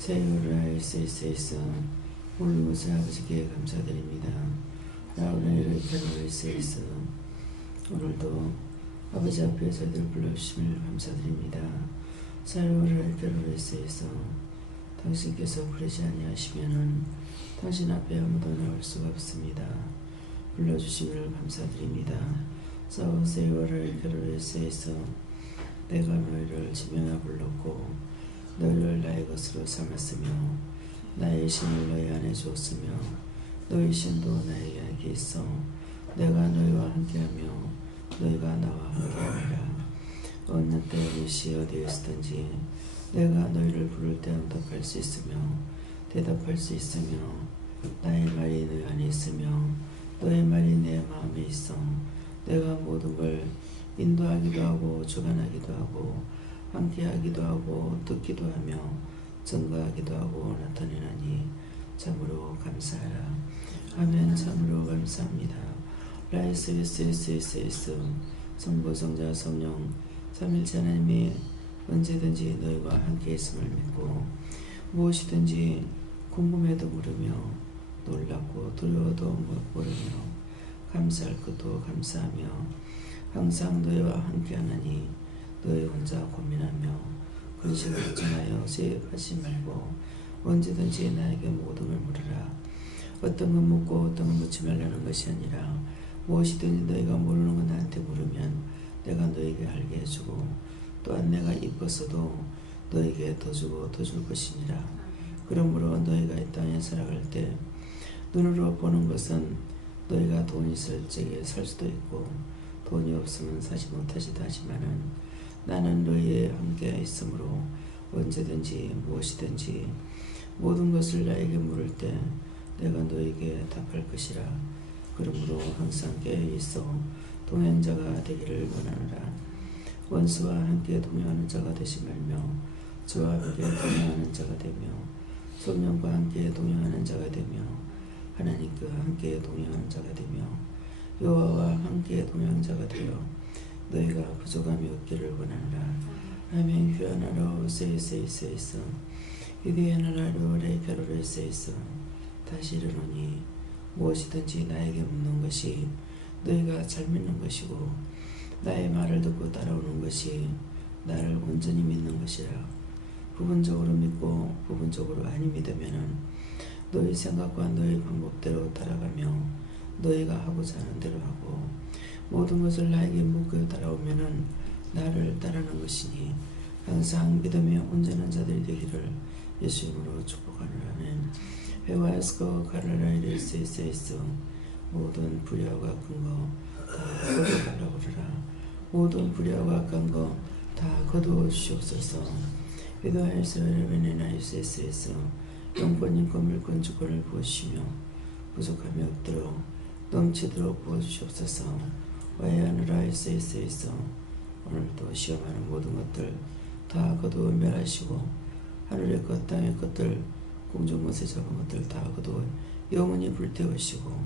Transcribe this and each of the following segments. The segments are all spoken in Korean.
세율을 SSS 모든 것을 아버지께 감사드립니다. 라우나이를 SSS 오늘도 아버지 앞에 저희들 불러주심을 감사드립니다. 세율을 SSS 당신께서 부르지 아니하시면은 당신 앞에 아무도 나올 수가 없습니다. 불러주심을 감사드립니다. 세율을 SSS 내가 너희를 지명하 불렀고 너희를 나의 것으로 삼았으며 나의 신을 너희 안에 주었으며 너희 신도 나에게 있어 내가 너희와 함께하며 너희가 나와 함께하리라. 어느 때 무시 어디에 있든지 내가 너희를 부를 때 응답할 수 있으며 대답할 수 있으며 나의 말이 너희 안에 있으며 너의 말이 내 마음에 있어 내가 모든 걸 인도하기도 하고 주관하기도 하고 함께하기도 하고 듣기도 하며 증거하기도 하고 나타내나니 참으로 감사하라. 아멘. 참으로 감사합니다. 라이스스스스스 성부 성자 성령 삼일체 하나님이 언제든지 너희와 함께 있음을 믿고 무엇이든지 궁금해도 물으며 놀랍고 두려워도 모르며 감사할 것도 감사하며 항상 너희와 함께하나니 너희 혼자 고민하며 근심을 걱정하여 죄하지 말고 언제든지 나에게 모든 걸 물으라. 어떤 건 묻고 어떤 건 묻지 말라는 것이 아니라 무엇이든지 너희가 모르는 건 나한테 물으면 내가 너에게 알게 해주고 또한 내가 이뻤어도 너에게 더 주고 더 줄 것이니라. 그러므로 너희가 이 땅에 살아갈 때 눈으로 보는 것은 너희가 돈이 있을 적에 살 수도 있고 돈이 없으면 사지 못하시다 하지만은 나는 너희에 함께 있으므로 언제든지 무엇이든지 모든 것을 나에게 물을 때 내가 너에게 답할 것이라. 그러므로 항상 깨어있어 동행자가 되기를 원하노라. 원수와 함께 동행하는 자가 되지 말며 저와 함께 동행하는 자가 되며 성령과 함께 동행하는 자가 되며 하나님과 함께 동행하는 자가 되며 여호와와 함께 동행하는 자가 되어 너희가 부족함이 없기를 원하노라. 아멘. 휴아나로 세이세이세이서 이디에나라로 레이카로레 세이서 다시 이르노니 무엇이든지 나에게 묻는 것이 너희가 잘 믿는 것이고 나의 말을 듣고 따라오는 것이 나를 온전히 믿는 것이라. 부분적으로 믿고 부분적으로 아니 믿으면은 너희 생각과 너희 방법대로 따라가며 너희가 하고자 하는 대로 하고 모든 것을 나에게 묻고 따라오면은 나를 따르는 것이니 항상 믿음에 온전한 자들이 되기를 예수 이름으로 축복하노라. 아멘. 회화에서 가라라이레스에서 모든 불의와 근거 다 거두어달라고 그러라. 모든 불의와 근거 다 거두어 주시옵소서. 기도하여서 베네나이스에서 영권 인권 물권 주권을 부어주시며 부족함이 없도록 넘치도록 부어주시옵소서. 와야하느라 에세에서 오늘도 시험하는 모든 것들 다 거두어 멸하시고 하늘의 것 땅의 것들 공중 것에 잡은 것들 다 거두어 영원히 불태우시고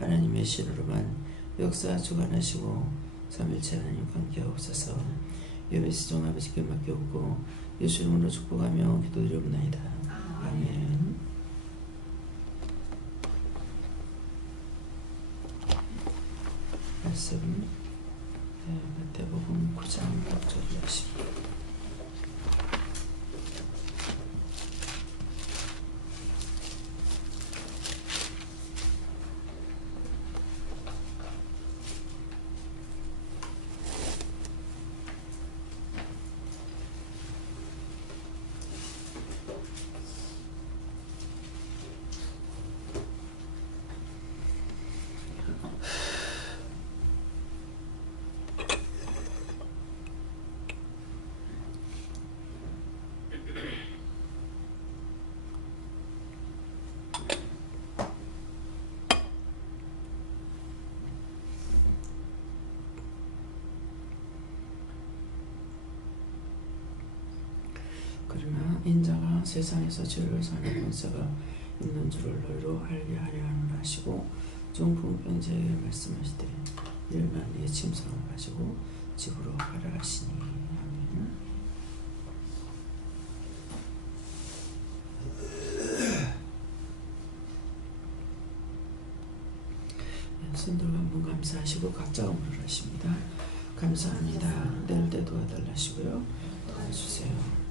하나님의 신으로만 역사 주관하시고 삼일체 하나님 함께하옵소서. 예배시종 아버지께 맡겨오고 예수 이름으로 축복하며 기도드리옵나이다. 아멘. 말씀 마태복음 9장 6절 이하십니다. 그러나 인자가 세상에서 죄를 사는 권세가 있는 줄을 너희로 알게 하려 하노라 하시고 종풍병자에게 말씀하시되 일어나 네 침상을 가지고 집으로 가라 하시니. 아멘. 손들고 한번 감사하시고 각자 음을 하십니다. 감사합니다. 내일 때 도와달라시고요. 도와주세요.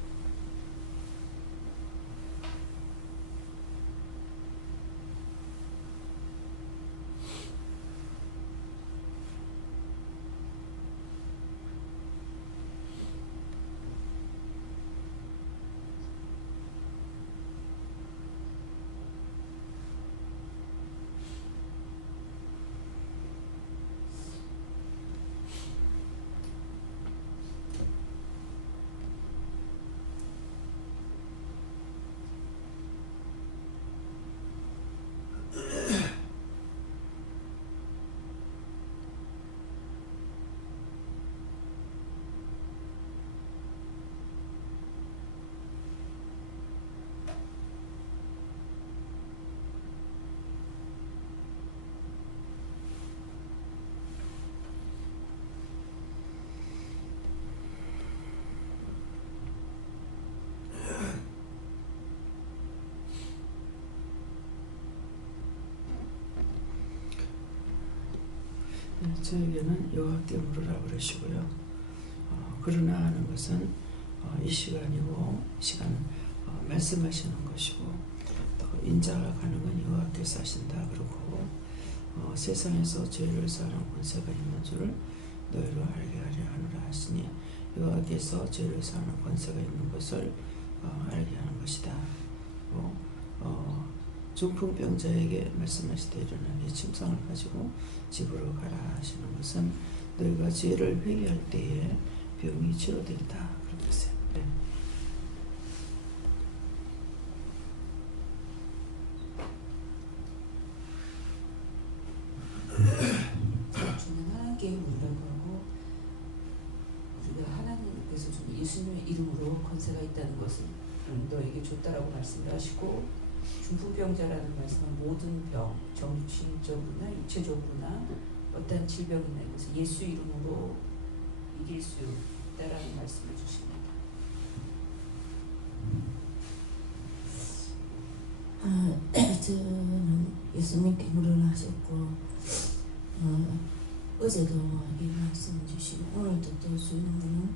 저에게는 여호와께 물으라 그러시고요. 그러나 하는 것은 이 시간이고 시간은 말씀하시는 것이고 또 인자가 가는 건 여호와께서 하신다 그러고 세상에서 죄를 사하는 권세가 있는 줄을 너희로 알게 하려 하노라 하시니 여호와께서 죄를 사하는 권세가 있는 것을 알게 하는 것이다. 중풍병자에게 말씀하시되 일어나게 침상을 가지고 집으로 가라 하시는 것은 너희가 죄를 회개할 때에 병이 치료된다 그런 것이에요. 네. 주는 하나님께 물으라고 하고 우리가 하나님께서 준 예수님의 이름으로 권세가 있다는 것은 너에게 줬다라고 말씀을 하시고 중풍병자라는 말씀은 모든 병, 정신적으로나 육체적으로나 어떠한 질병이나 이것을 예수 이름으로 이길 수 있다라는 말씀을 주십니다. 저는 예수님께 물으라 하셨고 어제도 이 말씀 주시고 오늘도 또 주님은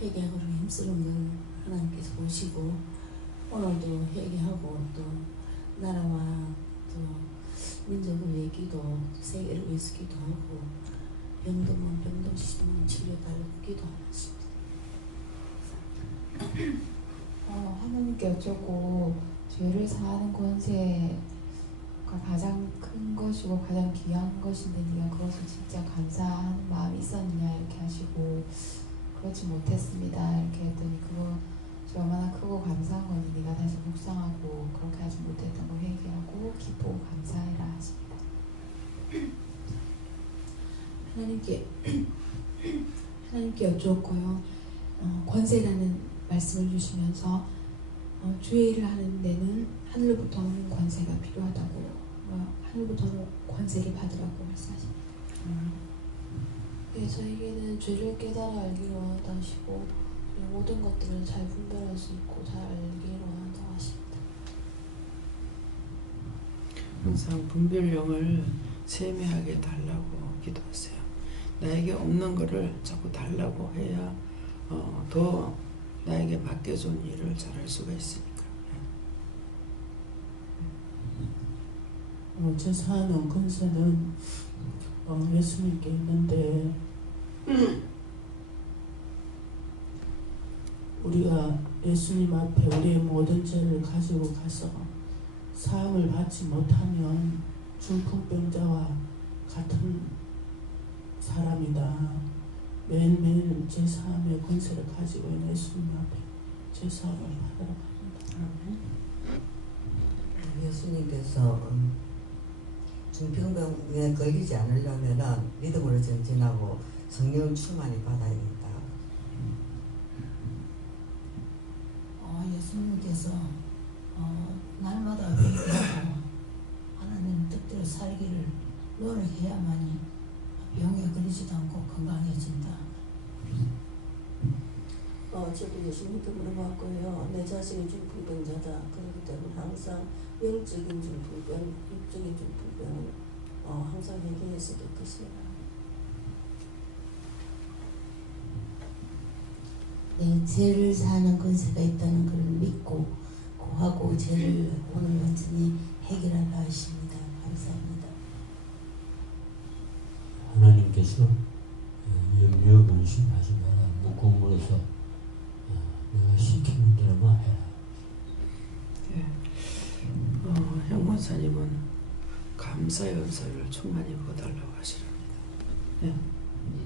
회개하고 힘쓰는 걸 하나님께서 보시고 오늘도 회개하고 또 나라와 또 민족을 위해 기도, 세계를 위해서 기도하고 병동은 병동시면 치료달라고 기도하십니다. 하나님께 여쭙고 죄를 사하는 권세가 가장 큰 것이고 가장 귀한 것인데 네가 그것을 진짜 감사하는 마음이 있었느냐 이렇게 하시고 그렇지 못했습니다 이렇게 했더니 그거 얼마나 크고 감사한 거니 네가 다시 묵상하고 그렇게 하지 못했던 거 회개하고 기쁘고 감사해라 하십니다. 하나님께 여쭈었고요. 권세라는 말씀을 주시면서 주의 일을 하는 데는 하늘로부터 오는 권세가 필요하다고 하늘로부터 오는 권세를 받으라고 말씀하십니다. 저에게는 죄를 깨달아 알기로 하시고 모든 것들을 잘 분별할 수 있고 잘 알기로 한다고 하십니다. 항상 분별력을 세미하게 달라고 기도하세요. 나에게 없는 것을 자꾸 달라고 해야 더 나에게 맡겨준 일을 잘할 수가 있으니까. 제 사는 권세는 예수님께 있는데 우리가 예수님 앞에 우리의 모든 죄를 가지고 가서 사함을 받지 못하면 중풍병자와 같은 사람이다. 매일매일 제 사함의 권세를 가지고 있는 예수님 앞에 제 사함을 받으러 갑니다. 예수님께서 중풍병에 걸리지 않으려면 믿음으로 전진하고 성령 충만히 받아야 된다. 예수님께서 날마다 회개하고 하나님 뜻대로 살기를 노력해야만이 병에 걸리지도 않고 건강해진다. 저도 예수님께 물어봤고요. 내 자신이 중풍병자다. 그렇기 때문에 항상 영적인 중풍병, 육적인 중풍병은 항상 회개했어도 뜻이라. 내 죄를 사하는 권세가 있다는 것을 믿고 고하고 죄를 오늘 완전히 해결하라 하십니다. 감사합니다. 하나님께서 염려 근심하지 마라. 묵공물에서 내가 시키는 대로만 해라. 예. 형권사님은 감사의 은사를 충만히 거달라고 하시랍니다. 예.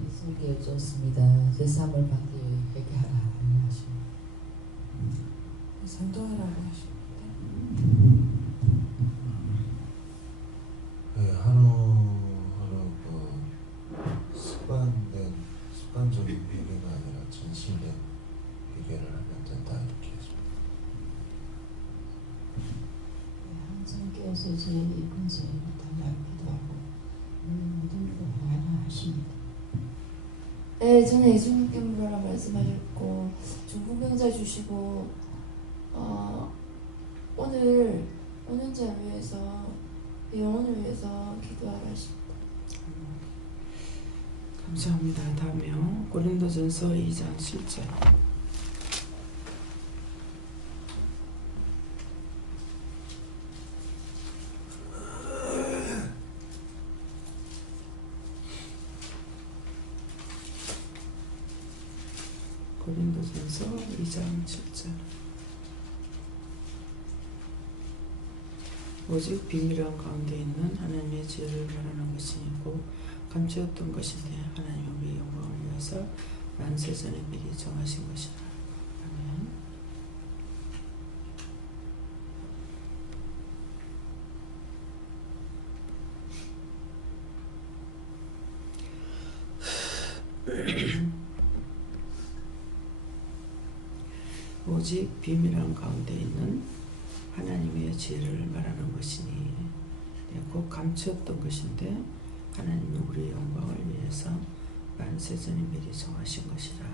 예수님께 여쭙습니다. 제3을 받기 위해 회개하라 하십니다. 전도하라고 하십니다. 네, 하루하루 습관적인 회개가 아니라 진실된 회개를 하면 된다 이렇게 했습니다. 항상 깨어서 제 근처에 달라 기도하고 모든 일을 하라 하십니다. 네, 저는 예수님께 물어라 말씀하셨고 중풍병자 주시고 오늘 은연자를 위해서 영혼을 위해서 기도하라 하십니다. 감사합니다. 다음에요. 고린도전서 2장 7절. 고린도전서 2장 7절. 오직 비밀한 가운데 있는 하나님의 지혜를 말하는 것이 고 감추었던 것인데 하나님은 우리의 영광을 위해서 만세전에 미리 정하신 것이라. 아멘. 오직 비밀한 가운데 있는 하나님의 지혜를 말하는 것이니 곧 감추었던 것인데 하나님은 우리의 영광을 위해서 만세전에 미리 정하신 것이라.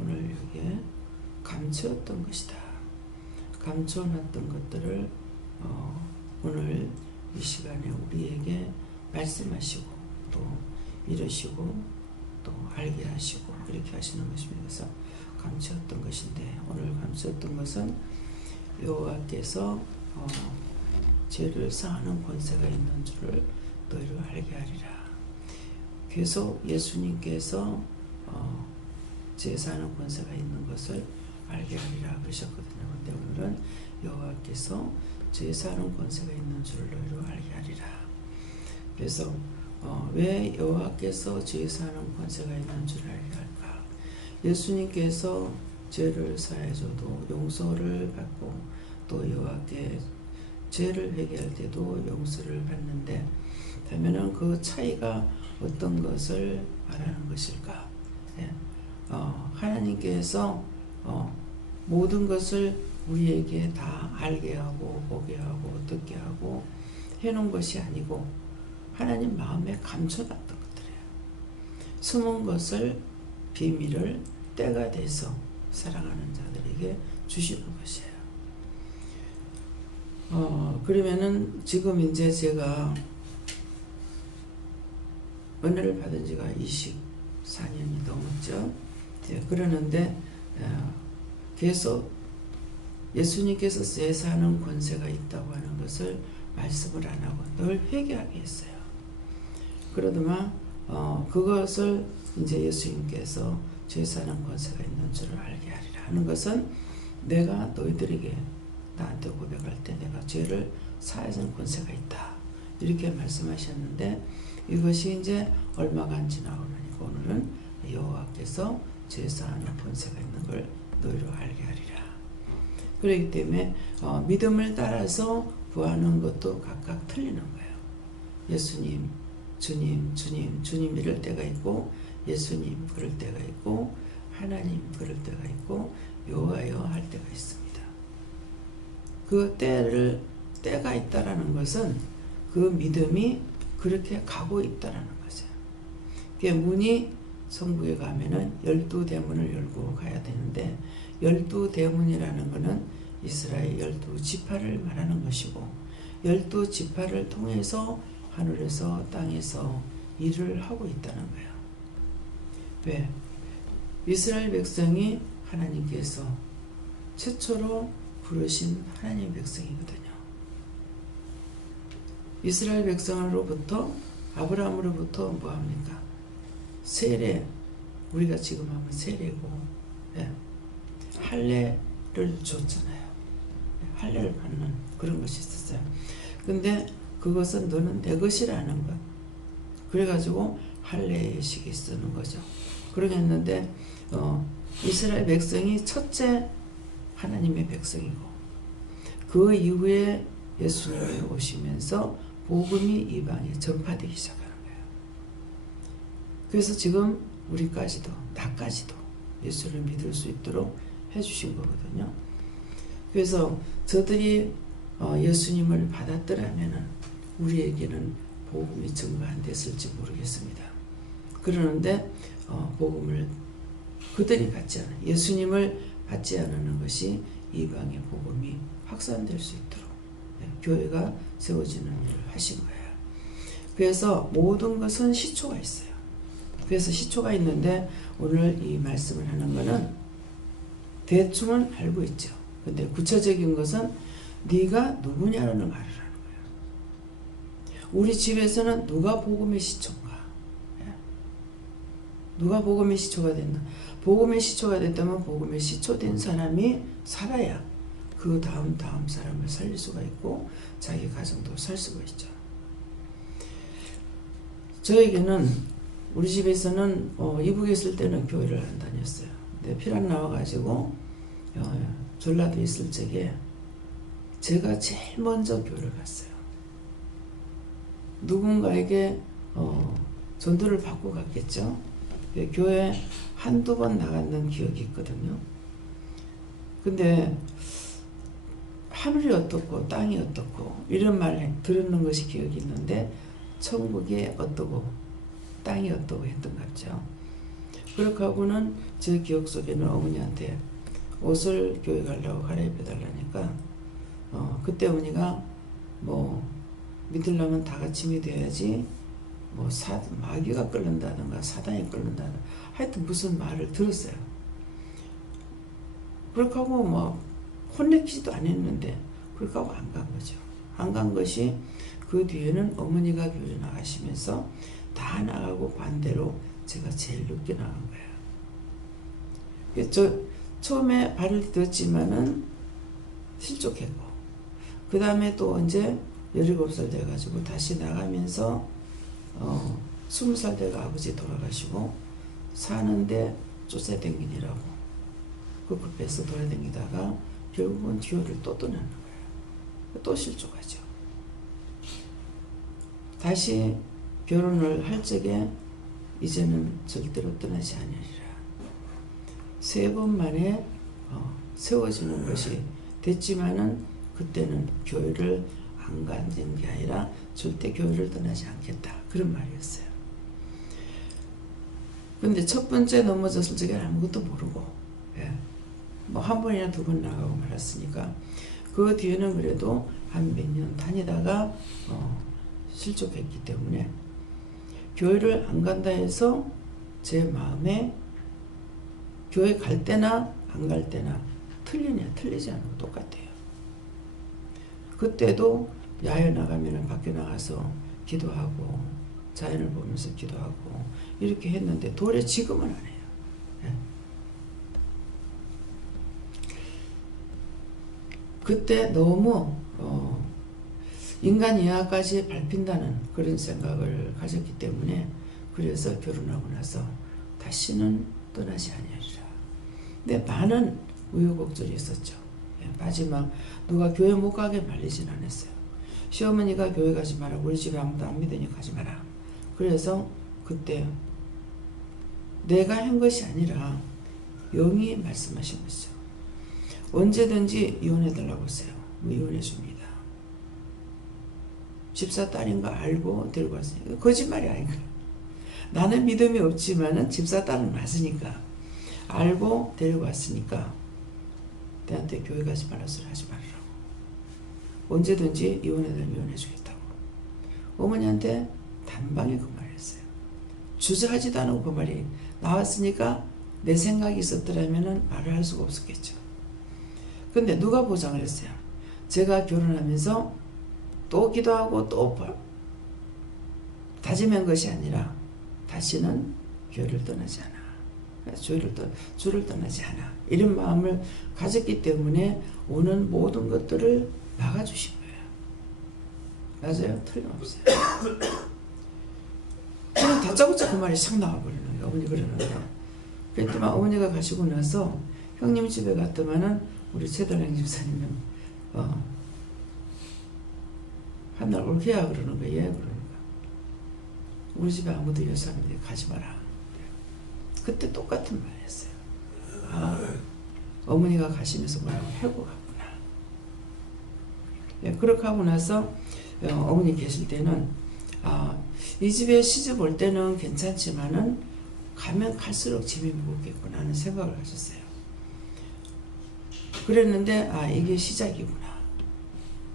오늘 여기에 감추었던 것이다. 감춰놨던 것들을 오늘 이 시간에 우리에게 말씀하시고 또 이루시고 또 알게 하시고 이렇게 하시는 것입니다. 그래서 감추었던 것인데 오늘 감추었던 것은 여호와께서 죄를 사하는 권세가 있는 줄을 너희로 알게 하리라. 계속 예수님께서 죄 사하는 권세가 있는 것을 알게 하리라 그러셨거든요. 근데 오늘은 여호와께서 죄 사하는 권세가 있는 줄을 너희로 알게 하리라. 그래서 왜 여호와께서 죄 사하는 권세가 있는 줄을 알게 할까? 예수님께서 죄를 사해줘도 용서를 받고 또 여호와께 죄를 회개할 때도 용서를 받는데 그러면은 그 차이가 어떤 것을 말하는 것일까? 예. 하나님께서 모든 것을 우리에게 다 알게 하고 보게 하고 듣게 하고 해놓은 것이 아니고 하나님 마음에 감춰놨던 것들이에요. 숨은 것을 비밀을 때가 돼서 사랑하는 자들에게 주시는 것이에요. 그러면은 지금 이제 제가 은혜를 받은 지가 24년이 넘었죠. 그러는데 계속 예수님께서 죄 사하는 권세가 있다고 하는 것을 말씀을 안 하고 늘 회개하게 했어요. 그러더만 그것을 이제 예수님께서 죄 사하는 권세가 있는 줄을 알게 하리라 하는 것은 내가 너희들에게 나한테 고백할 때 내가 죄를 사하는 권세가 있다 이렇게 말씀하셨는데 이것이 이제 얼마가 안 지나고 나니까 오늘은 여호와께서 죄 사하는 권세가 있는 걸 너희로 알게 하리라. 그렇기 때문에 믿음을 따라서 구하는 것도 각각 틀리는 거예요. 예수님, 주님, 주님, 주님 이럴 때가 있고 예수님 그럴 때가 있고 하나님 그럴 때가 있고 여호와여 할 때가 있습니다. 그 때가 있다라는 것은 그 믿음이 그렇게 가고 있다라는 거죠. 그게 문이 성국에 가면은 12대문을 열고 가야 되는데 12대문이라는 것은 이스라엘 12지파를 말하는 것이고 12지파를 통해서 하늘에서 땅에서 일을 하고 있다는 거예요. 왜? 이스라엘 백성이 하나님께서 최초로 부르신 하나님의 백성이거든요. 이스라엘 백성으로부터 아브라함으로부터 뭐합니까? 세례, 우리가 지금 하면 세례고, 예, 할례를 줬잖아요. 할례를 받는 그런 것이 있었어요. 근데 그것은 너는 내 것이라는 것. 그래가지고 할례식이 쓰는 거죠. 그러게 했는데 이스라엘 백성이 첫째 하나님의 백성이고, 그 이후에 예수님이 오시면서 복음이 이방에 전파되기 시작하는 거예요. 그래서 지금 우리까지도, 나까지도 예수를 믿을 수 있도록 해주신 거거든요. 그래서 저들이 예수님을 받았더라면 우리에게는 복음이 증거 안 됐을지 모르겠습니다. 그러는데 복음을 그들이 받지 않아, 예수님을 받지 않는 것이 이방의 복음이 확산될 수 있도록 교회가 세워지는 일을 하신 거예요. 그래서 모든 것은 시초가 있어요. 그래서 시초가 있는데 오늘 이 말씀을 하는 거는 대충은 알고 있죠. 근데 구체적인 것은 네가 누구냐는 말을 하는 거예요. 우리 집에서는 누가 복음의 시초인가? 누가 복음의 시초가 됐나? 복음의 시초가 됐다면 복음의 시초된 사람이 살아야 그 다음 사람을 살릴 수가 있고 자기 가정도 살 수가 있죠. 저에게는 우리 집에서는 이북에 있을 때는 교회를 안 다녔어요. 근데 피란 나와가지고 전라도에 있을 적에 제가 제일 먼저 교회를 갔어요. 누군가에게 전도를 받고 갔겠죠. 교회 한두 번 나갔는 기억이 있거든요. 근데 하늘이 어떻고 땅이 어떻고 이런 말 들었는 것이 기억이 있는데 천국이 어떠고 땅이 어떠고 했던 것 같죠. 그렇게 하고는 제 기억 속에는 어머니한테 옷을 교회 가려고 갈아입혀 달라니까 그때 어머니가 뭐 믿으려면 다 같이 믿어야지 뭐 마귀가 끓는다든가 사단이 끓는다든가 하여튼 무슨 말을 들었어요. 그렇게 하고 뭐 혼내키지도 않았는데 그렇게 하고 안 간 거죠. 안 간 것이 그 뒤에는 어머니가 교회 나가시면서 다 나가고 반대로 제가 제일 늦게 나간 거예요. 저 처음에 발을 디뎠지만은 실족했고 그 다음에 또 이제 17살 돼가지고 다시 나가면서 20살 돼가 아버지 돌아가시고 사는데 쫓아다니느라고 그 급해서 돌아다니다가 결국은 교회를 또 떠나는 거예요. 또 실족하죠. 다시 결혼을 할 적에 이제는 절대로 떠나지 않으리라. 3번 만에 세워지는 것이 됐지만은 그때는 교회를 안 가는 게 아니라 절대 교회를 떠나지 않겠다. 그런 말이었어요. 근데 첫 번째 넘어졌을 적에 아무것도 모르고 뭐 한 번이나 2번 나가고 말았으니까 그 뒤에는 그래도 한 몇 년 다니다가 실족했기 때문에 교회를 안 간다 해서 제 마음에 교회 갈 때나 안 갈 때나 틀리냐 틀리지 않고 똑같아요. 그때도 야외 나가면 밖에 나가서 기도하고 자연을 보면서 기도하고 이렇게 했는데 도래 지금은 안 해요. 그때 너무 인간 이하까지 밟힌다는 그런 생각을 가졌기 때문에 그래서 결혼하고 나서 다시는 떠나지 아니하리라. 근데 많은 우여곡절이 있었죠. 마지막 누가 교회 못 가게 말리진 않았어요. 시어머니가 교회 가지 마라. 우리 집에 아무도 안 믿으니 가지 마라. 그래서 그때 내가 한 것이 아니라 영이 말씀하신 것이죠. 언제든지 이혼해달라고 했어요. 이혼해줍니다. 집사 딸인 거 알고 데리고 왔으니까 거짓말이 아닌가. 나는 믿음이 없지만은 집사 딸은 맞으니까 알고 데리고 왔으니까 내한테 교회 가지 말라 소리 하지 말라고. 언제든지 이혼해달라면 이혼해주겠다고. 어머니한테 단방에 그 말을 했어요. 주저하지도 않고 그 말이 나왔으니까 내 생각이 있었더라면 말을 할 수가 없었겠죠. 근데 누가 보장을 했어요? 제가 결혼하면서 또 기도하고 또 다짐한 것이 아니라 다시는 교회를 떠나지 않아. 주를 떠나지 않아. 이런 마음을 가졌기 때문에 오는 모든 것들을 막아주신 거예요. 맞아요? 틀림없어요. 그냥 다짜고짜 그 말이 싹 나와버리는 거예요. 어머니 그러는데. 그랬더만 어머니가 가시고 나서 형님 집에 갔더만은 우리 최달랑 집사님은 한날 올게야 그러는 거예요. 그러니까 우리 집에 아무도 여사님들이 가지 마라. 그때 똑같은 말 했어요. 어머니가 가시면서 뭐라고 해고 갔구나. 예, 그렇게 하고 나서 어머니 계실 때는 이 집에 시집 올 때는 괜찮지만은 가면 갈수록 짐이 무겁겠구나 하는 생각을 하셨어요. 그랬는데 이게 시작이구나.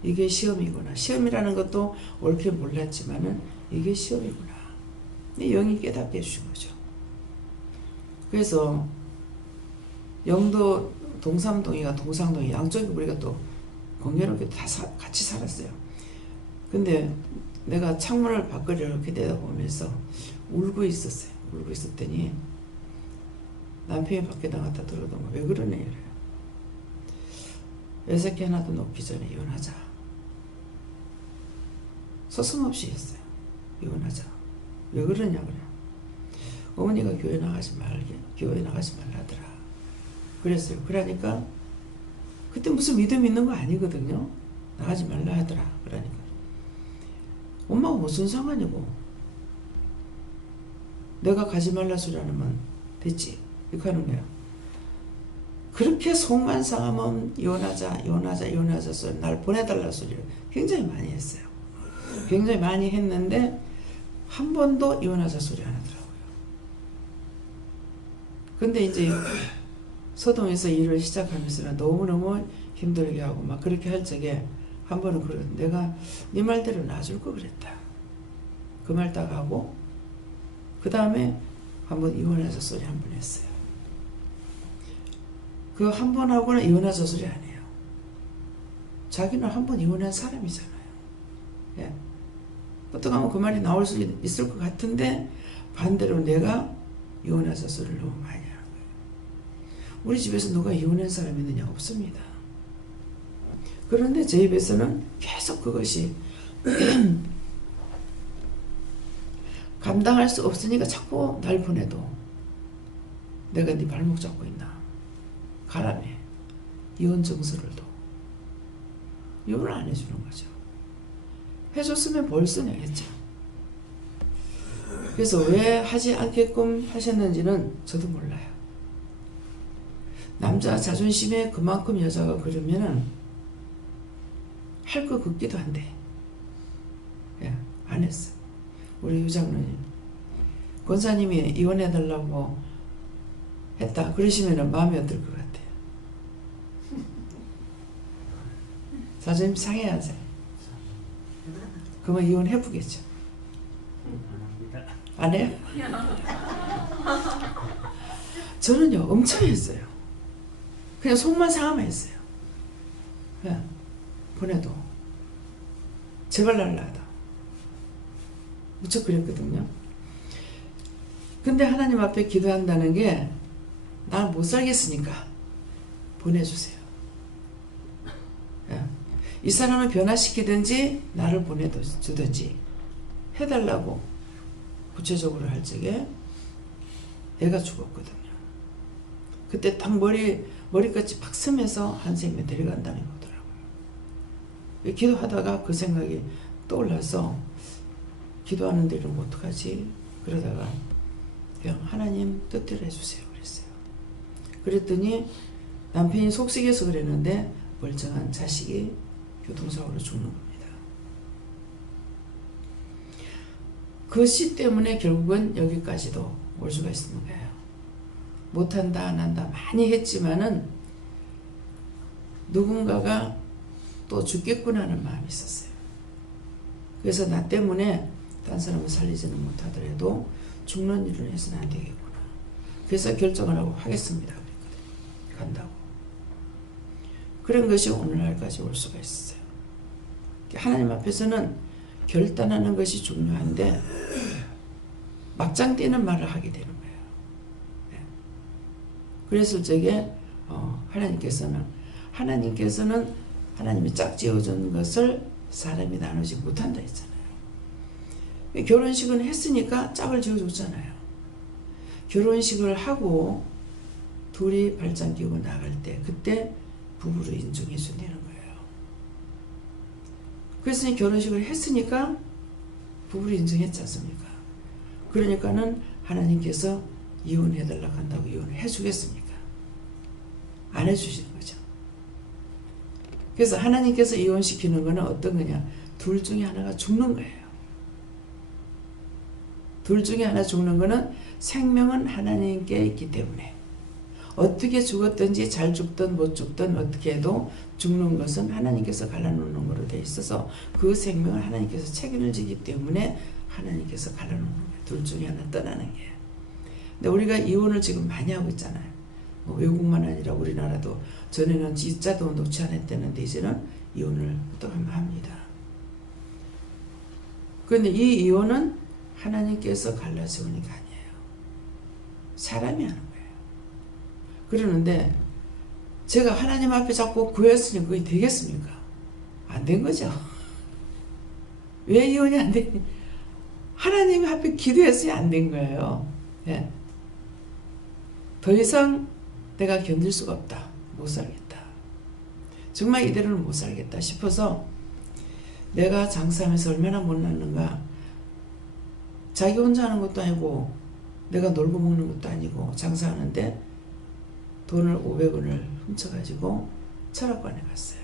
이게 시험이구나. 시험이라는 것도 옳게 몰랐지만은 이게 시험이구나. 영이 깨닫게 해주신 거죠. 그래서 영도 동삼동이가 동상동이 양쪽에 우리가 또 공교롭게 다 같이 살았어요. 근데 내가 창문을 밖을 이렇게 내다보면서 울고 있었어요. 울고 있었더니 남편이 밖에 나갔다 들어오던 거 왜 그러네 이래요. 애새끼 하나도 놓기 전에 이혼하자. 서슴없이 했어요. 이혼하자. 왜 그러냐 그래. 어머니가 교회 나가지 말라더라. 그랬어요. 그러니까 그때 무슨 믿음 있는 거 아니거든요. 나가지 말라 하더라. 그러니까 엄마가 무슨 상관이고 내가 가지 말라 소리 하면 됐지. 이렇게 하는 거예요. 그렇게 속만 상하면 이혼하자 소리, 날 보내달라 소리를 굉장히 많이 했어요. 굉장히 많이 했는데 한 번도 이혼하자 소리 안 하더라고요. 근데 이제 서동에서 일을 시작하면서 너무너무 힘들게 하고 막 그렇게 할 적에 한 번은 내가 네 말대로 놔줄 거 그랬다. 그 말 딱 하고 그 다음에 한 번 이혼하자 소리 한 번 했어요. 그 한 번 하고는 이혼하자 소리 안 해요. 자기는 한 번 이혼한 사람이잖아요. 예. 어떻게 하면 그 말이 나올 수 있을 것 같은데 반대로 내가 이혼하자 소리를 너무 많이 하는 거예요. 우리 집에서 누가 이혼한 사람이 있느냐? 없습니다. 그런데 제 입에서는 계속 그것이 감당할 수 없으니까 자꾸 날 보내도 내가 네 발목 잡고 있나? 가라며. 이혼 증서를 둬. 이혼을 안 해주는 거죠. 해줬으면 벌써 내겠죠. 그래서 왜 하지 않게끔 하셨는지는 저도 몰라요. 남자 자존심에 그만큼 여자가 그러면은 할 거 긋기도 한데. 예, 안 했어. 우리 유장로님. 권사님이 이혼해달라고 했다. 그러시면은 마음이 어떨 것 같아요? 자존심 상해야죠. 그러면 이혼해보겠죠. 안 해요? 저는요 엄청 했어요. 그냥 속만 상하면 했어요. 그냥 보내도 제발 날라하다. 무척 그랬거든요. 근데 하나님 앞에 기도한다는 게 날 못 살겠으니까 보내주세요. 이 사람을 변화시키든지 나를 보내주든지 해달라고 구체적으로 할 적에 애가 죽었거든요. 그때 딱 머리끝이 팍 서면서 한 생명 데려간다는 거더라고요. 기도하다가 그 생각이 떠올라서 기도하는데 이러면 어떡하지? 그러다가 그냥 하나님 뜻대로 해주세요 그랬어요. 그랬더니 남편이 속썩여서 그랬는데 멀쩡한 자식이 교통사고로 죽는 겁니다. 그 시 때문에 결국은 여기까지도 올 수가 있는 거예요. 못한다 안 한다 많이 했지만은 누군가가 또 죽겠구나 하는 마음이 있었어요. 그래서 나 때문에 딴 사람을 살리지는 못하더라도 죽는 일을 해서는 안 되겠구나. 그래서 결정을 하고 하겠습니다. 그랬거든요. 간다고. 그런 것이 오늘날까지 올 수가 있어요. 하나님 앞에서는 결단하는 것이 중요한데 막장 뛰는 말을 하게 되는 거예요. 그랬을 적에 하나님께서는 하나님이 짝지어준 것을 사람이 나누지 못한다 했잖아요. 결혼식은 했으니까 짝을 지어줬잖아요. 결혼식을 하고 둘이 발장 끼고 나갈 때 그때 부부로 인정해 준다는 거예요. 그래서 결혼식을 했으니까 부부로 인정했지 않습니까? 그러니까는 하나님께서 이혼해달라고 한다고 이혼을 해주겠습니까? 안 해주시는 거죠. 그래서 하나님께서 이혼시키는 거는 어떤 거냐? 둘 중에 하나가 죽는 거예요. 둘 중에 하나 죽는 거는 생명은 하나님께 있기 때문에 어떻게 죽었든지 잘 죽든 못 죽든 어떻게 해도 죽는 것은 하나님께서 갈라놓는 거로 되어 있어서 그 생명을 하나님께서 책임을 지기 때문에 하나님께서 갈라놓는 거예요. 둘 중에 하나 떠나는 게. 근데 우리가 이혼을 지금 많이 하고 있잖아요. 뭐 외국만 아니라 우리나라도 전에는 진짜도 놓지 않았다는데 이제는 이혼을 또 합니다. 그런데 이 이혼은 하나님께서 갈라세우는 게 아니에요. 사람이 하는 거예요. 그러는데 제가 하나님 앞에 자꾸 구했으니 그게 되겠습니까? 안 된 거죠. 왜 이혼이 안 되니? 하나님 앞에 기도했으니 안 된 거예요. 예. 더 이상 내가 견딜 수가 없다. 못 살겠다. 정말 이대로는 못 살겠다 싶어서 내가 장사하면서 얼마나 못났는가. 자기 혼자 하는 것도 아니고 내가 놀고 먹는 것도 아니고 장사하는데 돈을 500원을 훔쳐가지고 철학관에 갔어요.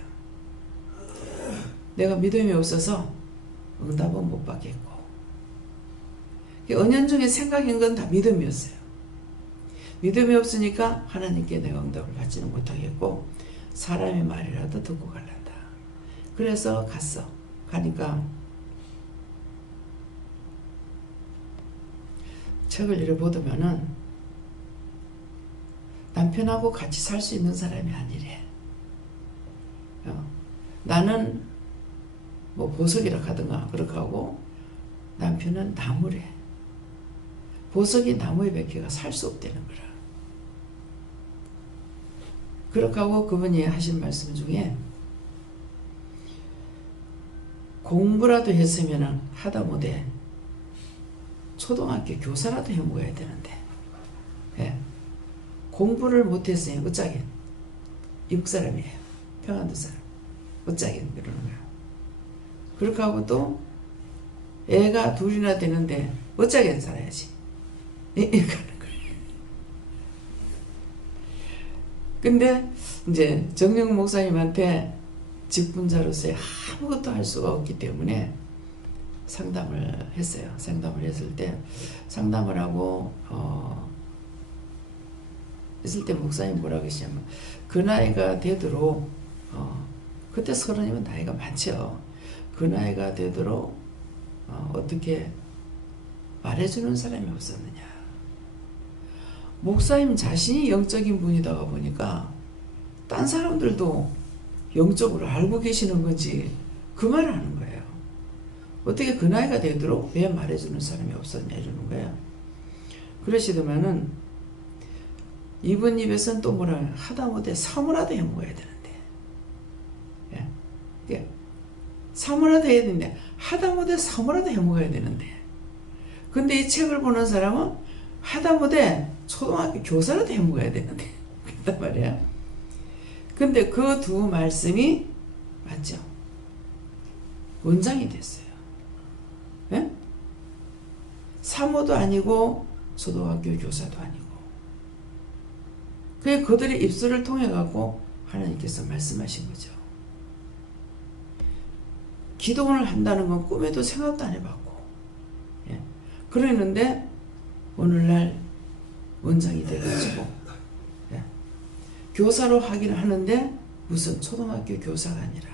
내가 믿음이 없어서 응답은 못 받겠고 은연중에 생각인 건 다 믿음이었어요. 믿음이 없으니까 하나님께 내가 응답을 받지는 못하겠고 사람의 말이라도 듣고 갈란다. 그래서 갔어. 가니까 책을 읽어보면은 남편하고 같이 살 수 있는 사람이 아니래. 나는 뭐 보석이라 하든가 그렇게 하고 남편은 나무래. 보석이 나무에 박혀가 살 수 없다는 거라. 그렇게 하고 그분이 하신 말씀 중에 공부라도 했으면 하다못해 초등학교 교사라도 해먹어야 되는데 예. 공부를 못했으니 어쩌긴 이북 사람이에요. 평안도 사람. 어쩌긴 그러는 거야. 그렇게 하고 또 애가 둘이나 되는데 어쩌긴 살아야지. 이렇게 하는 거예요. 근데 이제 정영 목사님한테 직분자로서 아무것도 할 수가 없기 때문에 상담을 했어요. 상담을 했을 때 상담을 하고 했을 때 목사님 뭐라고 하시냐면 그 나이가 되도록 그때 30이면 나이가 많죠. 그 나이가 되도록 어떻게 말해주는 사람이 없었느냐. 목사님 자신이 영적인 분이다가 보니까 딴 사람들도 영적으로 알고 계시는 건지 그 말을 하는 거예요. 어떻게 그 나이가 되도록 왜 말해주는 사람이 없었냐 이러는 거예요. 그러시더만은 이분 입에서는 또 뭐라 하다못해 사무라도 해먹어야 되는데 예. 사무라도 해야 되는데 하다못해 사무라도 해먹어야 되는데 근데 이 책을 보는 사람은 하다못해 초등학교 교사라도 해먹어야 되는데 그랬단 말이야. 근데 그 두 말씀이 맞죠? 원장이 됐어요. 예? 사모도 아니고 초등학교 교사도 아니고 그들의 입술을 통해 갖고 하나님께서 말씀하신 거죠. 기도를 한다는 건 꿈에도 생각도 안 해봤고 예. 그랬는데 오늘날 원장이 돼가지고 예. 교사로 하긴 하는데 무슨 초등학교 교사가 아니라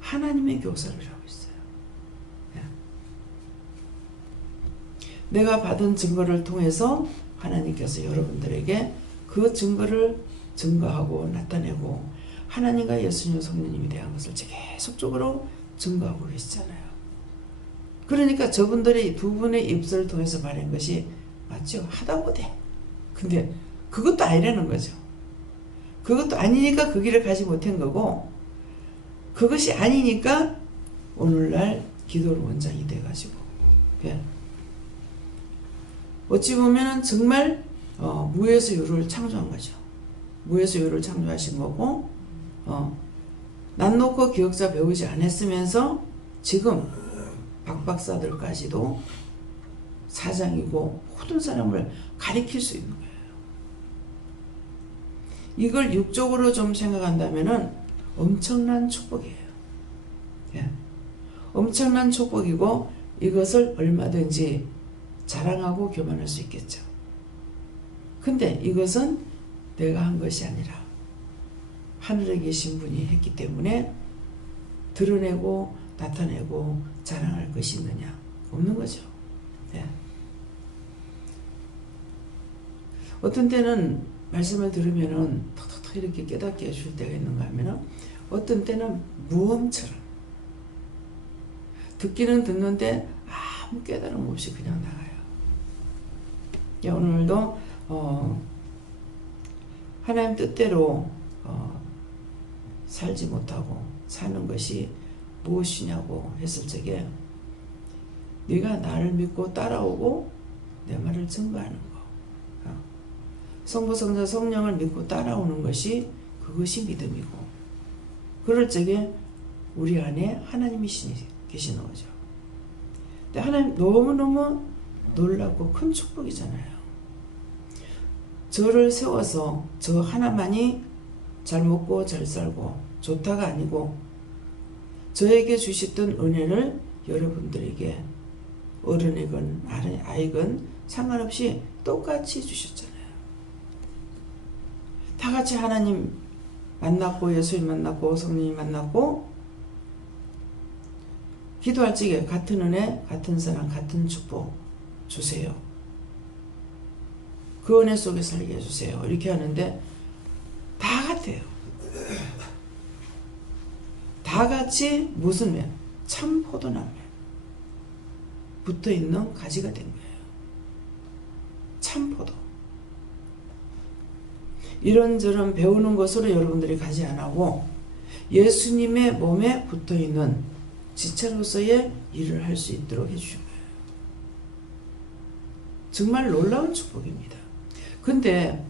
하나님의 교사를 하고 있어요. 예. 내가 받은 증거를 통해서 하나님께서 여러분들에게 그 증거를 증거하고 나타내고 하나님과 예수님 성령님에 대한 것을 계속적으로 증거하고 계시잖아요. 그러니까 저분들이 두 분의 입술을 통해서 말한 것이 맞죠? 하다 못해. 근데 그것도 아니라는 거죠. 그것도 아니니까 그 길을 가지 못한 거고, 그것이 아니니까 오늘날 기도의 원장이 돼가지고, 예. 어찌 보면 정말 무에서 유를 창조한 거죠. 무에서 유를 창조하신 거고, 난 놓고 기억자 배우지 않았으면서 지금 박 박사들까지도 사장이고 모든 사람을 가리킬 수 있는 거예요. 이걸 육적으로 좀 생각한다면은 엄청난 축복이에요. 예. 엄청난 축복이고 이것을 얼마든지 자랑하고 교만할 수 있겠죠. 근데 이것은 내가 한 것이 아니라 하늘에 계신 분이 했기 때문에 드러내고 나타내고 자랑할 것이 있느냐? 없는 거죠. 예. 어떤 때는 말씀을 들으면은 턱턱턱 이렇게 깨닫게 해줄 때가 있는가 하면은 어떤 때는 무엄처럼 듣기는 듣는데 아무 깨달음 없이 그냥 나가요. 예, 오늘도 하나님 뜻대로 살지 못하고 사는 것이 무엇이냐고 했을 적에 네가 나를 믿고 따라오고 내 말을 증거하는 거, 성부 성자 성령을 믿고 따라오는 것이 그것이 믿음이고, 그럴 적에 우리 안에 하나님이 계시는 거죠. 근데 하나님 너무너무 놀랍고 큰 축복이잖아요. 저를 세워서 저 하나만이 잘 먹고 잘 살고 좋다가 아니고 저에게 주셨던 은혜를 여러분들에게 어른이건 아이건 상관없이 똑같이 주셨잖아요. 다 같이 하나님 만났고 예수님 만났고 성령님 만났고 기도할 적에 같은 은혜, 같은 사랑, 같은 축복 주세요. 그 은혜 속에 살게 해주세요. 이렇게 하는데 다 같아요. 다 같이 무슨 매? 참 포도나무에 붙어있는 가지가 된 거예요. 참 포도. 이런저런 배우는 것으로 여러분들이 가지 않고 예수님의 몸에 붙어있는 지체로서의 일을 할 수 있도록 해주신 거예요. 정말 놀라운 축복입니다. 근데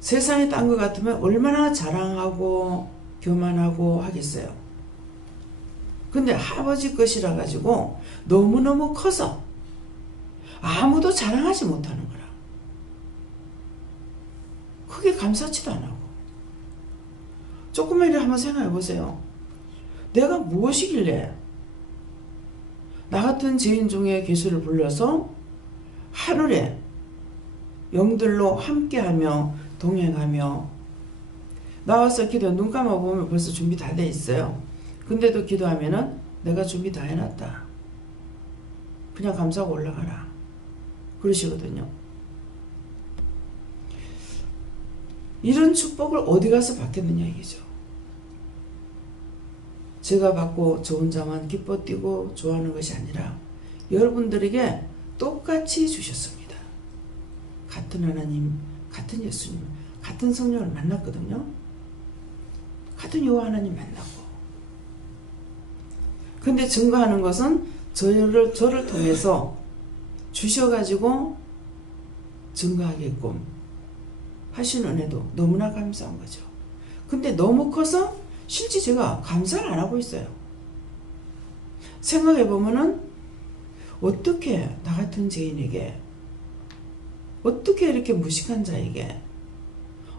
세상에 딴 것 같으면 얼마나 자랑하고 교만하고 하겠어요. 근데 아버지 것이라 가지고 너무너무 커서 아무도 자랑하지 못하는 거라. 그게 감사치도 안 하고. 조금만 한번 생각해 보세요. 내가 무엇이길래 나 같은 죄인 중에 예수를 불러서 하늘에 영들로 함께하며 동행하며 나와서 기도 눈 감아보면 벌써 준비 다 돼 있어요. 근데도 기도하면은 내가 준비 다 해놨다. 그냥 감사하고 올라가라. 그러시거든요. 이런 축복을 어디 가서 받겠느냐 이거죠. 제가 받고 저 혼자만 기뻐 뛰고 좋아하는 것이 아니라 여러분들에게 똑같이 주셨습니다. 같은 하나님, 같은 예수님, 같은 성령을 만났거든요. 같은 여호와 하나님 만나고. 근데 증거하는 것은 저를 통해서 주셔가지고 증거하게끔 하신 은혜도 너무나 감사한 거죠. 근데 너무 커서 실제 제가 감사를 안 하고 있어요. 생각해보면은 어떻게 나 같은 죄인에게, 어떻게 이렇게 무식한 자에게,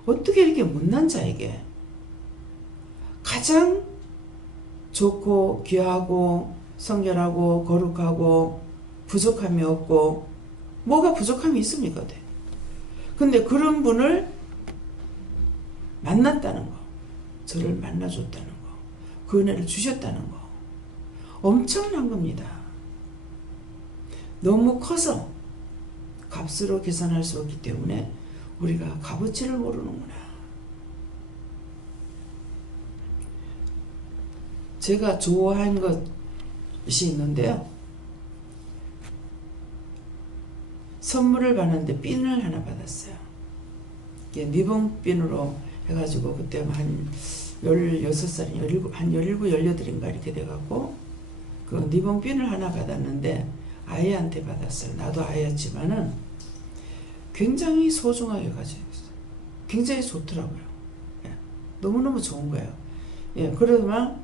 어떻게 이렇게 못난 자에게 가장 좋고 귀하고 성결하고 거룩하고 부족함이 없고 뭐가 부족함이 있습니까? 근데 그런 분을 만났다는 거, 저를 만나줬다는 거, 그 은혜를 주셨다는 거 엄청난 겁니다. 너무 커서 값으로 계산할 수 없기 때문에 우리가 값어치를 모르는구나. 제가 좋아한 것이 있는데요. 선물을 받는데 핀을 하나 받았어요. 니봉핀으로 해가지고 그때 한 16살, 17, 한 17, 18인가 이렇게 돼갖고 그 니봉핀을 하나 받았는데 아이한테 받았어요. 나도 아이였지만은 굉장히 소중하게 가지고 있어요. 굉장히 좋더라고요. 예, 너무너무 좋은 거예요. 예, 그러면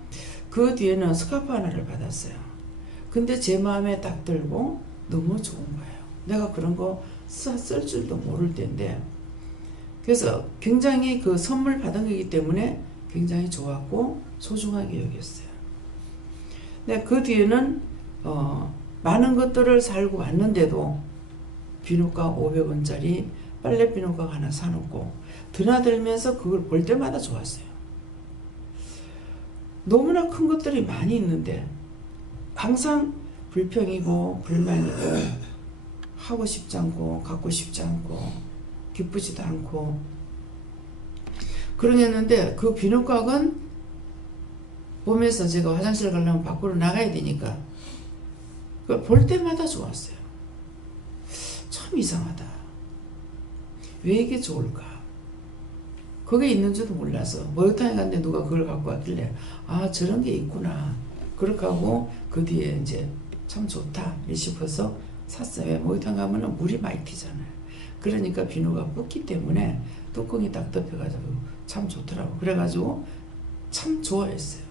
그 뒤에는 스카프 하나를 받았어요. 근데 제 마음에 딱 들고 너무 좋은 거예요. 내가 그런 거 쓸 줄도 모를 텐데. 그래서 굉장히 그 선물 받은 거기 때문에 굉장히 좋았고 소중하게 여겼어요. 근데 그 뒤에는 많은 것들을 살고 왔는데도 비누가 500원짜리 빨래 비누가 하나 사놓고 드나들면서 그걸 볼 때마다 좋았어요. 너무나 큰 것들이 많이 있는데 항상 불평이고 불만이고 하고 싶지 않고 갖고 싶지 않고 기쁘지도 않고 그러겠는데 그 비누각은 보면서 제가 화장실 가려면 밖으로 나가야 되니까 볼 때마다 좋았어요. 참 이상하다. 왜 이게 좋을까? 그게 있는 줄도 몰라서 목욕탕에 갔는데 누가 그걸 갖고 왔길래 아 저런 게 있구나. 그렇게 하고 그 뒤에 이제 참 좋다 싶어서 샀어요. 목욕탕 가면은 물이 많이 튀잖아요. 그러니까 비누가 붓기 때문에 뚜껑이 딱 덮여가지고 참 좋더라고. 그래가지고 참 좋아했어요.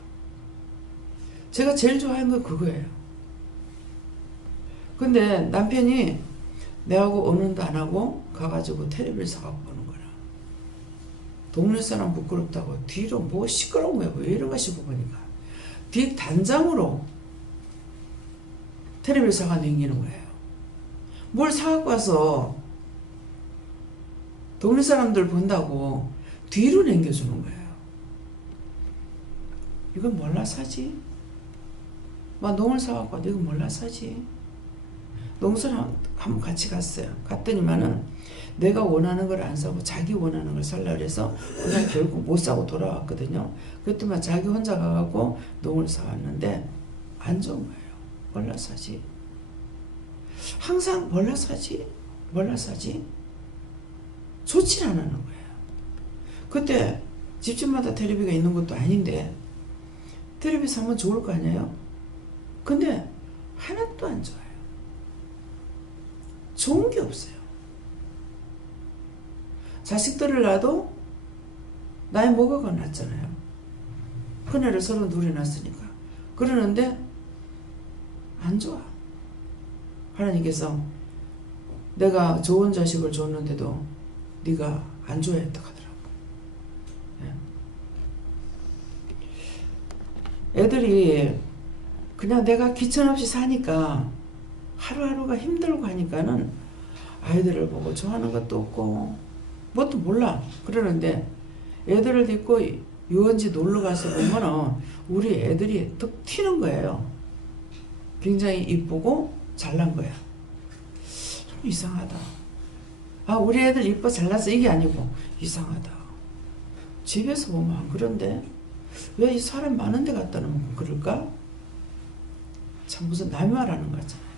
제가 제일 좋아하는 건 그거예요. 근데 남편이 내하고 언론도 안 하고 가가지고 텔레비를 사갖고 보는 거라. 동네 사람 부끄럽다고 뒤로 뭐 시끄러운 거야. 왜 이런가 싶어 보니까 뒤 단장으로 텔레비를 사가 넘기는 거예요. 뭘 사갖고 와서 동네 사람들 본다고 뒤로 남겨주는 거예요. 이건 몰라 사지? 막 농을 사갖고 이거 몰라 사지? 농사를 한번 같이 갔어요. 갔더니만은 내가 원하는 걸 안 사고 자기 원하는 걸 살라 그래서 그냥 결국 못 사고 돌아왔거든요. 그랬더니 자기 혼자 가갖고 농을 사왔는데 안 좋은 거예요. 몰라 사지? 항상 몰라 사지? 몰라 사지? 좋지 않는 거예요. 그때 집집마다 텔레비가 있는 것도 아닌데 텔레비 사면 좋을 거 아니에요? 근데 하나도 안 좋아요. 좋은 게 없어요. 자식들을 낳아도 나이 먹어가 낳았잖아요. 큰애를 32에 낳았으니까. 그러는데 안 좋아. 하나님께서 내가 좋은 자식을 줬는데도 네가 안 좋아했다 하더라고. 애들이 그냥 내가 귀천 없이 사니까 하루하루가 힘들고 하니까는 아이들을 보고 좋아하는 것도 없고 뭣도 몰라. 그러는데 애들을 데리고 유원지 놀러 가서 보면은 우리 애들이 툭 튀는 거예요. 굉장히 이쁘고 잘난 거야. 좀 이상하다. 아 우리 애들 이뻐 잘났어 이게 아니고 이상하다. 집에서 보면 안 그런데 왜 이 사람 많은 데 갖다 놓으면 그럴까? 참 무슨 남이 말하는 거잖아요.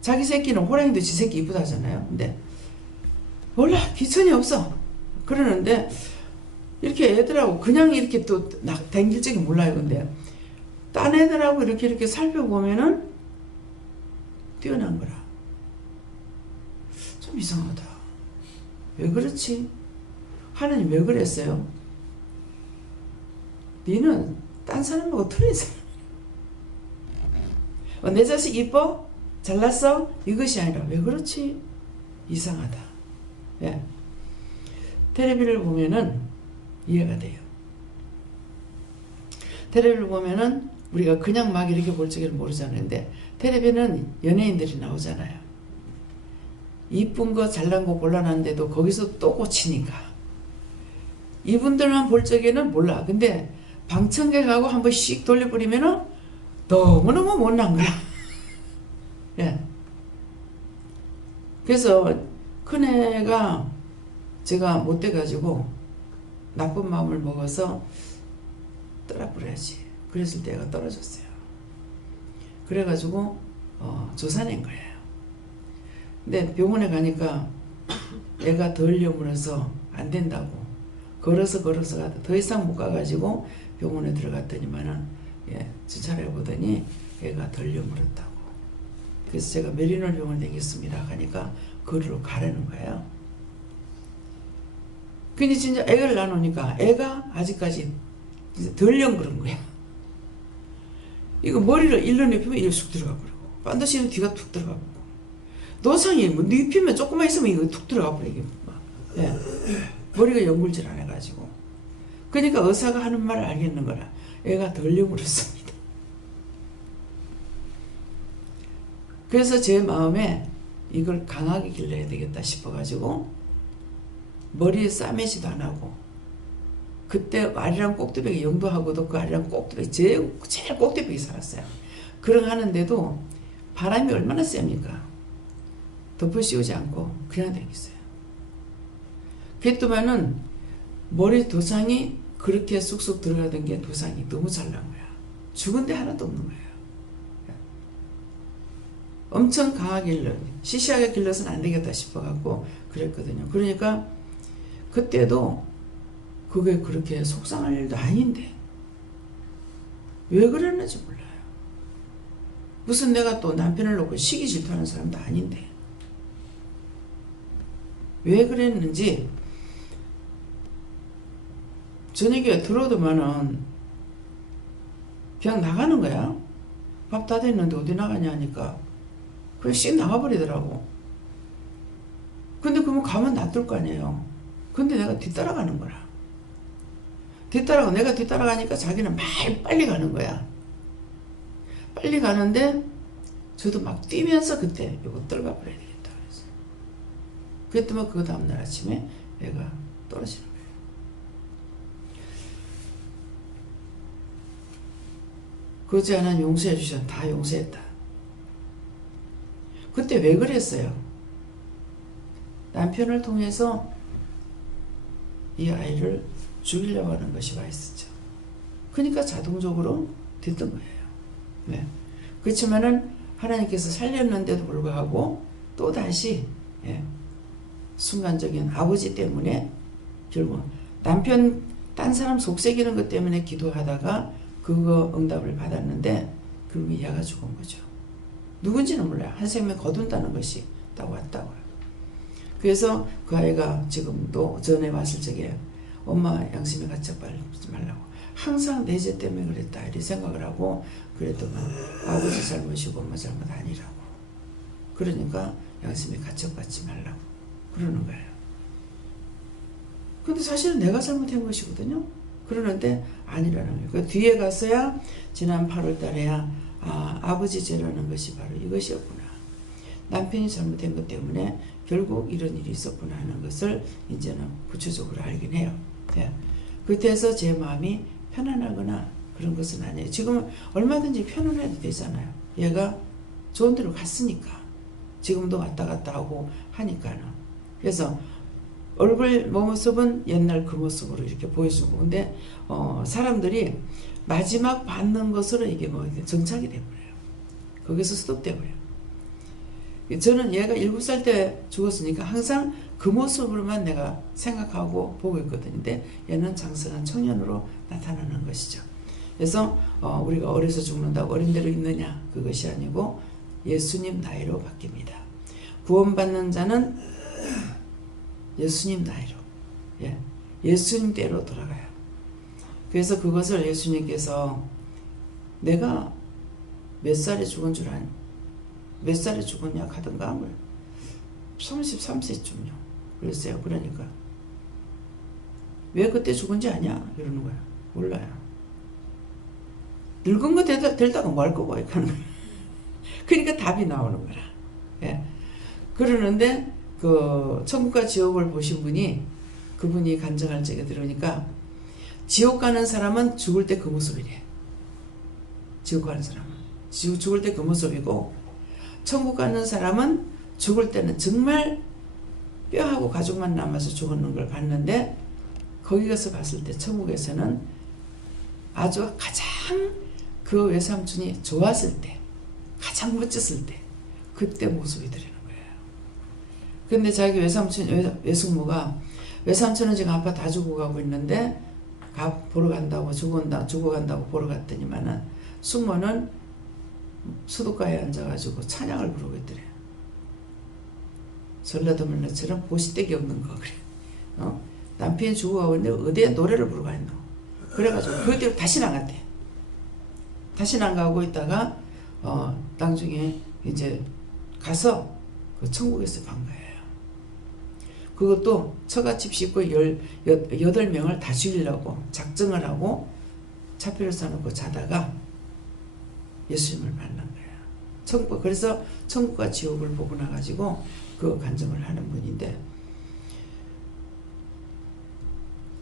자기 새끼는 호랑이도 지 새끼 이쁘다 하잖아요. 근데 몰라 귀천이 없어. 그러는데 이렇게 애들하고 그냥 이렇게 또 댕길 적이 몰라요. 근데 딴 애들하고 이렇게 살펴보면은 뛰어난 거라. 좀 이상하다. 왜 그렇지? 하나님 왜 그랬어요? 니는 딴 사람하고 틀린 사람이야. 내 자식 이뻐? 잘났어? 이것이 아니라 왜 그렇지? 이상하다. 예. 텔레비를 보면은 이해가 돼요. 텔레비를 보면은 우리가 그냥 막 이렇게 볼 적에는 모르잖아요. 근데 텔레비는 연예인들이 나오잖아요. 이쁜 거 잘난 거 곤란한데도 거기서 또 꽂히니까 이분들만 볼 적에는 몰라. 근데 방청객하고 한번 씩 돌려버리면은 너무너무 못난 거야. 예. 그래서 큰애가 제가 못돼가지고 나쁜 마음을 먹어서 떠나버려야지. 그랬을 때 애가 떨어졌어요. 그래가지고 조사낸 거예요. 근데 병원에 가니까 애가 덜 여물어서 안 된다고. 걸어서 가다 더 이상 못 가가지고 병원에 들어갔더니만은 주차를 해보더니 애가 덜 여물었다고. 그래서 제가 메리놀 병원 되겠습니다 하니까 거리로 가라는 거예요. 근데 진짜 애를 낳으니까 애가 아직까지 덜 연그런 거야. 이거 머리를 일로 눕히면 이리 쑥 들어가 버리고, 반드시는 뒤가 툭 들어가 버리고, 노상이 뭐 눕히면 조금만 있으면 이거 툭 들어가 버리게. 예. 머리가 연굴질 안 해가지고. 그러니까 의사가 하는 말을 알겠는 거라. 애가 덜 연굴었습니다. 그래서 제 마음에 이걸 강하게 길러야 되겠다 싶어가지고 머리에 싸매지도 안 하고, 그때 아리랑 꼭두배기 영도하고도 그 아리랑 꼭두배기 제일 꼭두배기 살았어요. 그런 하는데도 바람이 얼마나 셉니까? 덮어 씌우지 않고 그냥 다녔어요. 그랬더만은 머리 도상이 그렇게 쑥쑥 들어가던 게 도상이 너무 잘 난 거야. 죽은 데 하나도 없는 거예요. 엄청 강하게 길러, 시시하게 길러서는 안 되겠다 싶어갖고 그랬거든요. 그러니까 그때도 그게 그렇게 속상할 일도 아닌데 왜 그랬는지 몰라요. 무슨 내가 또 남편을 놓고 시기 질투하는 사람도 아닌데 왜 그랬는지 저녁에 들어오더만은 그냥 나가는 거야. 밥 다 됐는데 어디 나가냐 하니까 그냥 씩 나가버리더라고. 근데 그러면 가면 놔둘 거 아니에요. 근데 내가 뒤따라가는 거라. 내가 뒤따라가니까 자기는 빨리 가는 거야. 빨리 가는데 저도 막 뛰면서 그때 이거 떨가 버려야 되겠다 그래서. 그랬더니 그 다음날 아침에 애가 떨어지는 거예요. 그지 않은 용서해 주셔서 다 용서했다. 그때 왜 그랬어요? 남편을 통해서 이 아이를 죽이려고 하는 것이 와 있었죠. 그러니까 자동적으로 됐던 거예요. 네. 그렇지만은 하나님께서 살렸는데도 불구하고 또 다시 순간적인 아버지 때문에 결국 남편 딴 사람 속삭이는 것 때문에 기도하다가 그거 응답을 받았는데 결국 얘가 죽은 거죠. 누군지는 몰라요. 한 생명 거둔다는 것이 딱 왔다고요. 그래서 그 아이가 지금도 전에 왔을 적에 엄마 양심에 갇혀버리지 말라고. 항상 내 죄 때문에 그랬다 이렇게 생각을 하고 그랬더만 아버지 잘못이고 엄마 잘못 아니라고. 그러니까 양심에 갇혀받지 말라고 그러는 거예요. 근데 사실은 내가 잘못한 것이거든요. 그러는데 아니라는 거예요. 그 뒤에 가서야 지난 8월 달에야 아버지 죄라는 것이 바로 이것이었구나. 남편이 잘못한 것 때문에 결국 이런 일이 있었구나 하는 것을 이제는 구체적으로 알긴 해요. 네. 그때서 제 마음이 편안하거나 그런 것은 아니에요. 지금은 얼마든지 편안해도 되잖아요. 얘가 좋은 데로 갔으니까. 지금도 왔다 갔다 하고 하니까는. 그래서 얼굴 모습은 옛날 그 모습으로 이렇게 보여주고, 근데 사람들이 마지막 받는 것으로 이게 뭐 정착이 돼버려요. 거기서 스톱돼버려요. 저는 얘가 7살 때 죽었으니까 항상 그 모습으로만 내가 생각하고 보고 있거든요. 근데 얘는 장성한 청년으로 나타나는 것이죠. 그래서 우리가 어려서 죽는다고 어린 대로 있느냐, 그것이 아니고 예수님 나이로 바뀝니다. 구원받는 자는 예수님 나이로, 예수님 때로 돌아가요. 그래서 그것을 예수님께서 내가 몇 살에 죽은 줄 아니, 몇 살에 죽었냐 하던가 33세쯤요. 그랬어요. 그러니까 왜 그때 죽은지 아냐 이러는 거야. 몰라요. 늙은 거 되다가 뭐 할 거고 하는 거야. 그러니까 답이 나오는 거라. 그러는데 그 천국과 지옥을 보신 분이 그분이 간증할 적에 들으니까 지옥 가는 사람은 죽을 때 그 모습이래. 지옥 가는 사람은 죽을 때 그 모습이고 천국 가는 사람은 죽을 때는 정말 뼈하고 가죽만 남아서 죽는 걸 봤는데 거기 가서 봤을 때 천국에서는 아주 가장 그 외삼촌이 좋았을 때, 가장 멋졌을 때, 그때 모습이 드리는 거예요. 근데 자기 외숙모가 외삼촌은 지금 아빠 다 죽어가고 있는데 보러 간다고 죽어간다고 보러 갔더니만은 숙모는 수도가에 앉아가지고 찬양을 부르고 있더래요. 전라도 말처럼 보시대기 없는 거 그래. 남편이 죽어가고 있는데 어디에 노래를 부르고 있노. 그래가지고 그 뒤로 다시 나갔대. 다시 나가고 있다가 나중에 이제 가서 그 천국에서 간 거예요. 그것도 처갓집 식구 8명을 다 죽이려고 작정을 하고 차표를 써놓고 자다가 예수님을 만난 거예요. 그래서 천국과 지옥을 보고 나가지고 그 간증을 하는 분인데,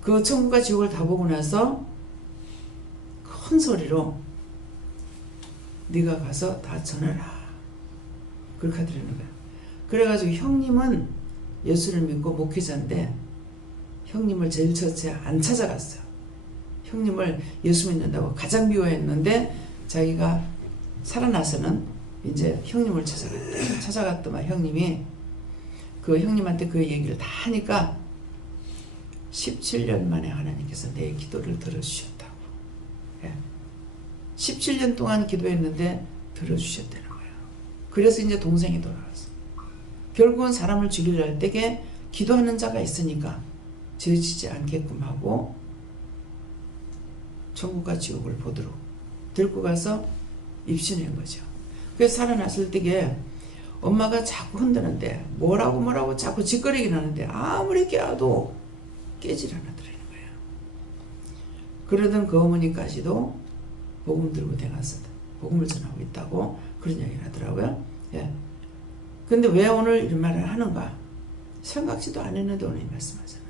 그 천국과 지옥을 다 보고 나서 큰 소리로 네가 가서 다 전해라 그렇게 하더라는 거예요. 그래가지고 형님은 예수를 믿고 목회자인데 형님을 제일 첫째 안 찾아갔어요. 형님을 예수 믿는다고 가장 미워했는데 자기가 살아나서는 이제 형님을 찾아갔대. 찾아갔더만 형님이 그 형님한테 그 얘기를 다 하니까 17년 만에 하나님께서 내 기도를 들어주셨다고. 예. 17년 동안 기도했는데 들어주셨다는 거예요. 그래서 이제 동생이 돌아왔어. 결국은 사람을 죽이려 할 때에 기도하는 자가 있으니까 죄지지 않게끔 하고 천국과 지옥을 보도록 들고 가서 입신한 거죠. 그래서 살아났을 때에 엄마가 자꾸 흔드는데 뭐라고 자꾸 짓거리긴 하는데 아무리 깨워도 깨질 않아더라는 거예요. 그러던 그 어머니까지도 복음 들고 대가서 복음을 전하고 있다고 그런 이야기를 하더라고요. 예. 근데 왜 오늘 이런 말을 하는가? 생각지도 안 했는데 오늘 말씀하잖아요.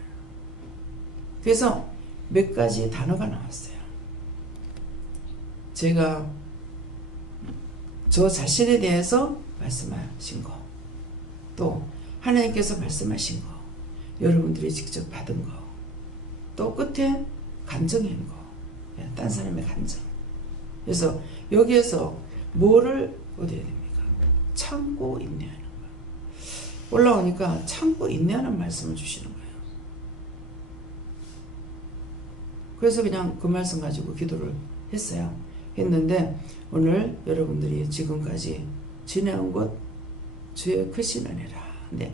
그래서 몇 가지 단어가 나왔어요. 제가 저 자신에 대해서 말씀하신 거, 또 하나님께서 말씀하신 거, 여러분들이 직접 받은 거, 또 끝에 간증인 거, 딴 사람의 간증. 그래서 여기에서 뭐를 얻어야 됩니까? 참고 인내하는 거. 올라오니까 참고 인내하는 말씀을 주시는 거예요. 그래서 그냥 그 말씀 가지고 기도를 했는데 오늘 여러분들이 지금까지 지내온 곳 주의 크신 은혜라. 네.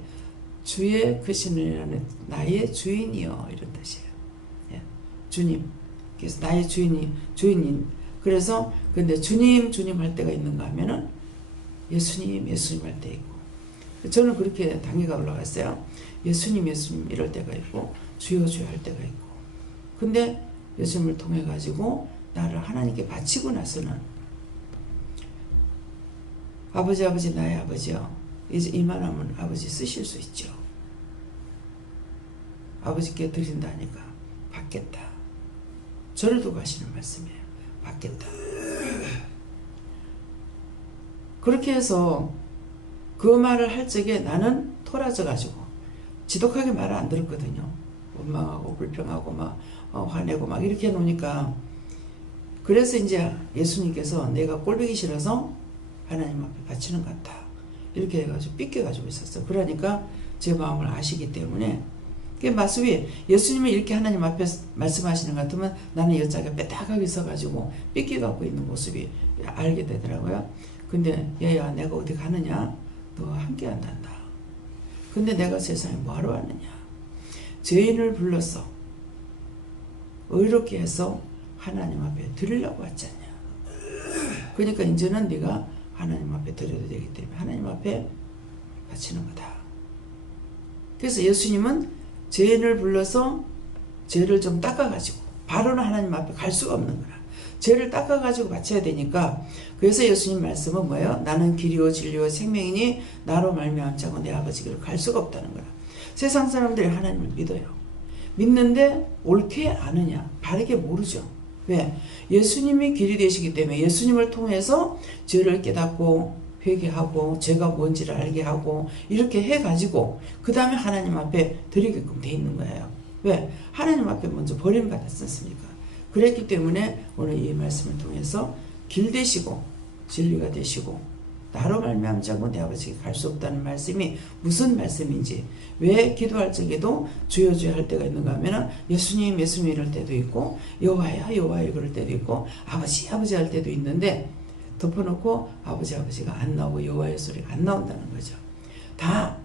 주의 크신 은혜라는 나의 주인이여 이런 뜻이에요. 예. 주님. 그래서 나의 주인인. 그래서 근데 주님 할 때가 있는가 하면은 예수님 할 때 있고, 저는 그렇게 단계가 올라갔어요. 예수님 이럴 때가 있고 주여 할 때가 있고. 근데 예수님을 통해 가지고 나를 하나님께 바치고 나서는 아버지 나의 아버지요. 이제 이만하면 아버지 쓰실 수 있죠. 아버지께 드린다니까 받겠다. 저를 두고 하시는 말씀이에요. 받겠다. 그렇게 해서 그 말을 할 적에 나는 토라져 가지고 지독하게 말을 안 들었거든요. 원망하고 불평하고 막 화내고 막 이렇게 해놓으니까, 그래서 이제 예수님께서 내가 꼴보기 싫어서 하나님 앞에 바치는 것 같다 이렇게 해가지고 삐껴가지고 있었어. 그러니까 제 마음을 아시기 때문에 그 말씀이 예수님이 이렇게 하나님 앞에 말씀하시는 것 같으면 나는 여자가 빼딱하게 서가지고 삐껴갖고 있는 모습이 알게 되더라고요. 근데 얘야 내가 어디 가느냐? 너와 함께 한단다. 근데 내가 세상에 뭐하러 왔느냐? 죄인을 불러서 의롭게 해서 하나님 앞에 드리려고 왔잖냐. 그러니까 이제는 네가 하나님 앞에 드려도 되기 때문에 하나님 앞에 바치는 거다. 그래서 예수님은 죄인을 불러서 죄를 좀 닦아가지고 바로는 하나님 앞에 갈 수가 없는 거라. 죄를 닦아가지고 바쳐야 되니까. 그래서 예수님 말씀은 뭐예요? 나는 길이요 진리요 생명이니 나로 말미암지 않고 내 아버지 길을 갈 수가 없다는 거라. 세상 사람들이 하나님을 믿어요. 믿는데 옳게 아느냐? 바르게 모르죠. 왜? 예수님이 길이 되시기 때문에 예수님을 통해서 죄를 깨닫고 회개하고 죄가 뭔지를 알게 하고 이렇게 해가지고 그 다음에 하나님 앞에 드리게끔 돼 있는 거예요. 왜? 하나님 앞에 먼저 버림받았었습니까? 그랬기 때문에 오늘 이 말씀을 통해서 길 되시고 진리가 되시고 나로 말미암지 않고 내 아버지에게 갈 수 없다는 말씀이 무슨 말씀인지, 왜 기도할 적에도 주여 주여 할 때가 있는가 하면 예수님 예수님 이럴 때도 있고 여호와야 여호와야 그럴 때도 있고 아버지 아버지 할 때도 있는데 덮어놓고 아버지가 안 나오고 여호와의 소리가 안 나온다는 거죠. 다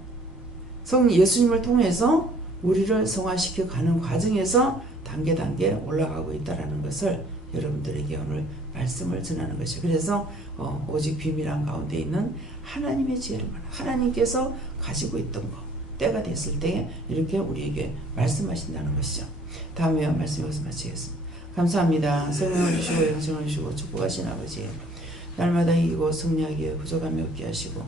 성령 예수님을 통해서 우리를 성화시켜 가는 과정에서 단계 올라가고 있다는 것을 여러분들에게 오늘 말씀을 전하는 것이죠. 그래서 오직 비밀한 가운데 있는 하나님의 지혜를 하나님께서 가지고 있던 것 때가 됐을 때 이렇게 우리에게 말씀하신다는 것이죠. 다음에 말씀 여기서 마치겠습니다. 감사합니다. 성령을 주시고 영생을 주시고 축복하신 아버지, 날마다 이기고 승리하기에 부족함이 없게 하시고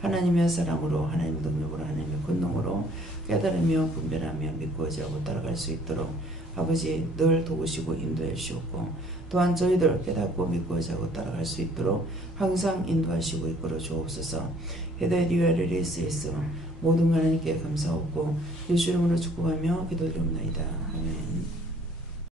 하나님의 사랑으로 하나님의 능력으로 하나님의 권능으로 깨달으며 분별하며 믿고 의지하고 따라갈 수 있도록 아버지 늘 도우시고 인도해 주시옵고, 또한 저희들 깨닫고 믿고 의지하고 따라갈 수 있도록 항상 인도하시고 이끌어 주옵소서. 헤데리아르리스에서 모든 하나님께 감사하고 예수 이름으로 축복하며 기도드립니다. 아멘.